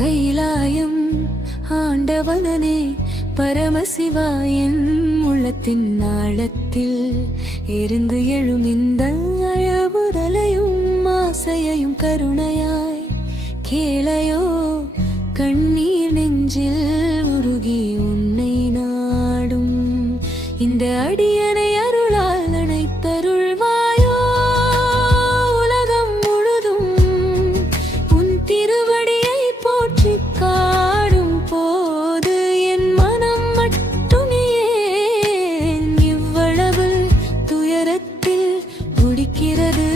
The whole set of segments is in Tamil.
கைலாயம் ஆண்டவனே பரமசிவாயன் உள்ளத்தின் ஆழத்தில் இருந்து எழும் இந்த அழவுதலையும் ஆசையையும் கருணையாய் கேளையோ கண்ணீர் நெஞ்சில் உருகி உன்னை நாடும் இந்த அடியனை அருளால் அணைத்தருள்வாயோ உலகம் முழுதும் உன் திருவடியை போற்றி காடும் போது என் மனம் மட்டுமே இவ்வளவு துயரத்தில் துடிக்கிறது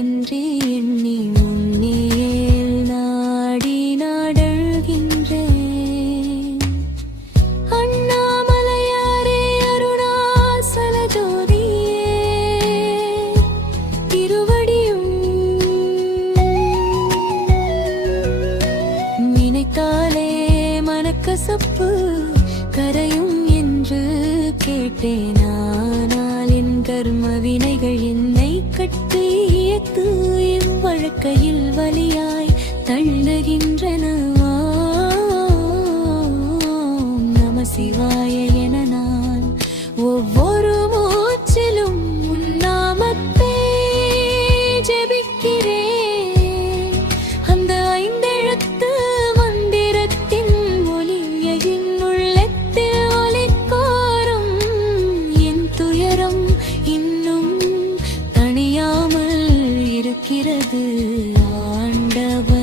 என்றே எண்ணி உன்னேல் நாடி நாடழ்கின்றேன். அண்ணாமலையாரே அருணாசல ஜோதியே திருவடியும் நினைத்தாலே மனக்கசப்பு கரையும் என்று கேட்டேன். ஆனால் என் கர்ம வினைகள் என்னை கட்டி இயக்கு இவ்வழக்கையில் வலியாய் தள்ளுகின்றன. ஓம் நம சிவாய என நான் ஒவ்வொரு மூச்சிலும் உன் நாமத்தை ஜெபிக்கிறேன். அந்த ஐந்தெழுத்து மந்திரத்தின் ஒலியின் உள்ளத்தில் ஒலிக்கோரும் என் துயரம் இன்னும் தணியாமல் இருக்கிறது ஆண்டவன்.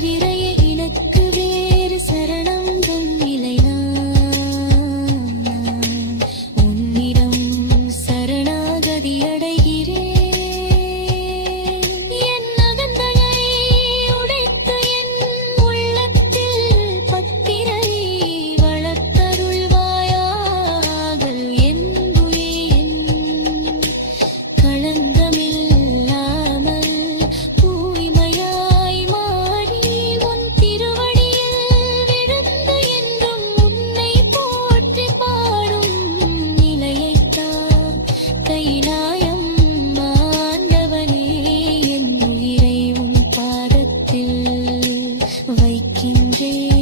தவிர எனக்கு வேறு சரணங்கள் இல்லை. நான் உன்னிடம் சரணாகதி அடைகிறேன். என் அகந்தையை உடைத்து என் உள்ளத்தில் பத்திரை வளர்த்தருள்வாயாக. என்புவே என் களங்கமில்லாமல் தூய்மையாய் மாறி உன் திருவடியில் விழுந்து என்றும் உன்னை போற்றி பாடும் நிலையைத்தான் கைலாயம் ஆண்டவனே. என் உயிரை உன் பாதத்தில் வைக்கின்றேன்.